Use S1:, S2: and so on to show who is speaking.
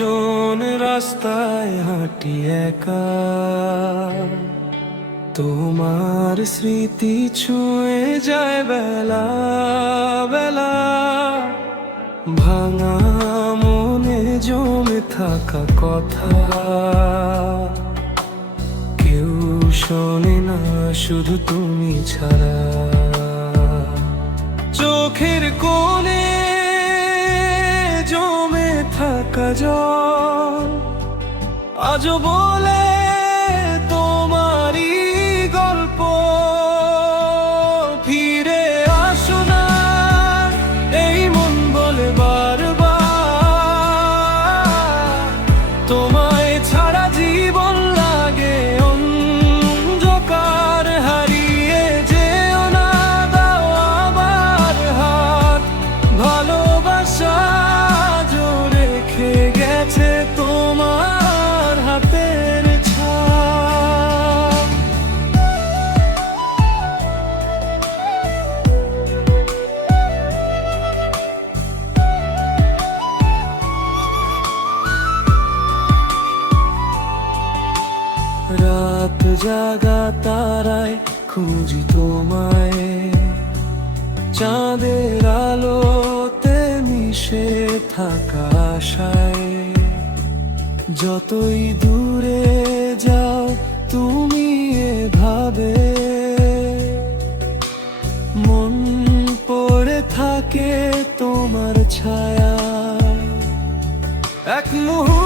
S1: রাস্তায় হাঁটি একা। তোমার স্মৃতি ছুঁয়ে যায় বেলা বেলা। ভাঙা মনে জমে থাকা কথা। কেউ শোনে না শুধু তুমি ছাড়া। চোখের কোণে থাকা জল। আজও বলে জাগা তারায় খুঁজি তোমায়। চাঁদের আলোতে মিশে থাকা আশায়। যতই দূরে যাও তুমি এভাবে। মন পড়ে থাকে তোমার ছায়া। এক মুহূর্তে